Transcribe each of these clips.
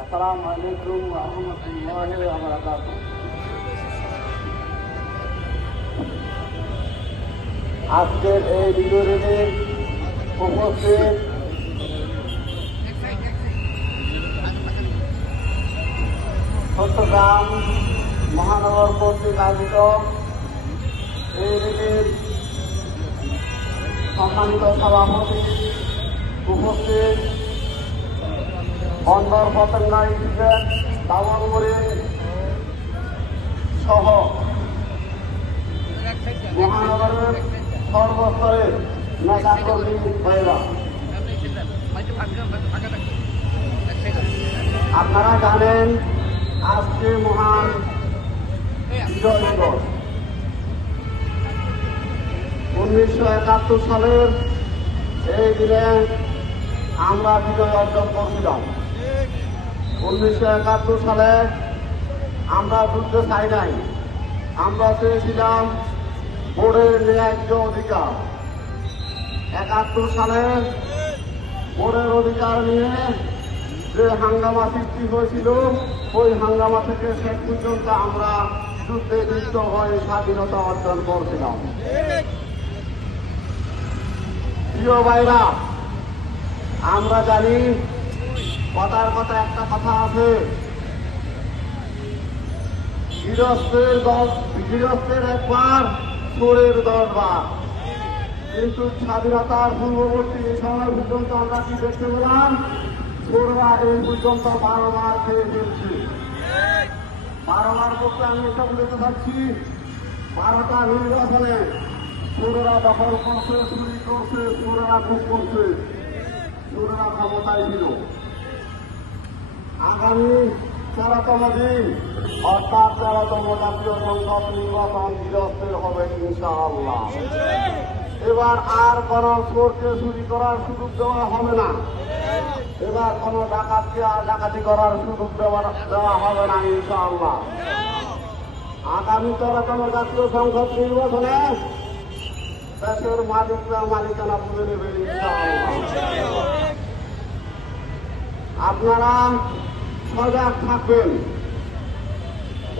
আসসালামু আলাইকুম ওয়া রাহমাতুল্লাহি ওয়া বারাকাতুহু। আজকের এই ভিডিওতে উপস্থিত চট্টগ্রাম মহানগর কর্তৃক আয়োজিত এই রিলির সম্মানিত সভাপতি, উপস্থিত বন্দর পতেঙ্গা ইউনিয়ন দামনমুড়ি সহ মহানগরের সর্বস্তরের নেতাকর্মী ভাইরা, আপনারা জানেন আজকে মহান বিজয় দিবস। 1971 সালের এই দিনে আমরা বিজয় অর্জন করছিলাম। 1971 সালে আমরা যুদ্ধ চাই নাই, আমরা চেয়েছিলাম ভোটের ন্যায্য অধিকার। 71 সালে ভোটের অধিকার নিয়ে যে হাঙ্গামা সৃষ্টি হয়েছিল, ওই হাঙ্গামা থেকে শেষ পর্যন্ত আমরা যুদ্ধে লিপ্ত হয়ে স্বাধীনতা অর্জন করছিলাম। প্রিয় ভাইরা, আমরা জানি কথার কথা একটা কথা আছে, গৃহস্থের একবার চোরের 10 বার। কিন্তু স্বাধীনতার পূর্ববর্তী সময় পর্যন্ত আমরা কি দেখতে পেলাম? চোররা এই পর্যন্ত 12 বার খেয়ে ফেলছে। 12 বার বলতে আমি এটা বলতে পারছি, 12টা নির্বাচনে চোরেরা দখল করছে, চুরি করছে, চোরেরা খুব করছে, চোরেরা ক্ষমতায় ছিল। আগামী 13তম দিন অর্থাৎ 13তম জাতীয় সংসদ নির্বাচন গৃহস্থের হবে ইনশাআল্লাহ। এবার আর কোন চোরকে চুরি করার সুযোগ দেওয়া হবে না, এবার কোন ডাকাতকে আর ডাকাতি করার সুযোগ দেওয়া হবে না ইনশাআল্লাহ। আগামী 13তম জাতীয় সংসদ নির্বাচনে দেশের মালিকরা মালিকানা তুলে নেবেন ইনশাআল্লাহ। আপনারা সজাগ থাকবেন।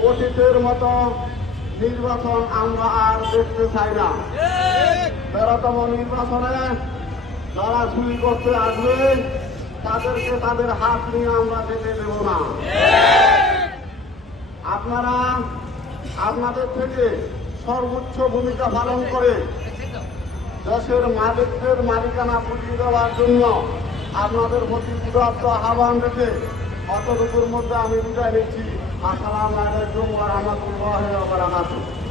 অতীতের মতো নির্বাচন আমরা আর দেখতে চাই না। 13তম নির্বাচনে যারা চুরি করতে আসবে তাদেরকে তাদের হাত নিয়ে আমরা যেতে দেব না। আপনারা আপনাদের থেকে সর্বোচ্চ ভূমিকা পালন করে দেশের মালিকদের মালিকানা বুঝিয়ে দেওয়ার জন্য আপনাদের প্রতি উদাত্ত আহ্বান রেখে অতটুকুর মধ্যে আমি বিদায় নিচ্ছি। আসসালামু আলাইকুম ওয়া রাহমাতুল্লাহি ওয়া বারাকাতুহু।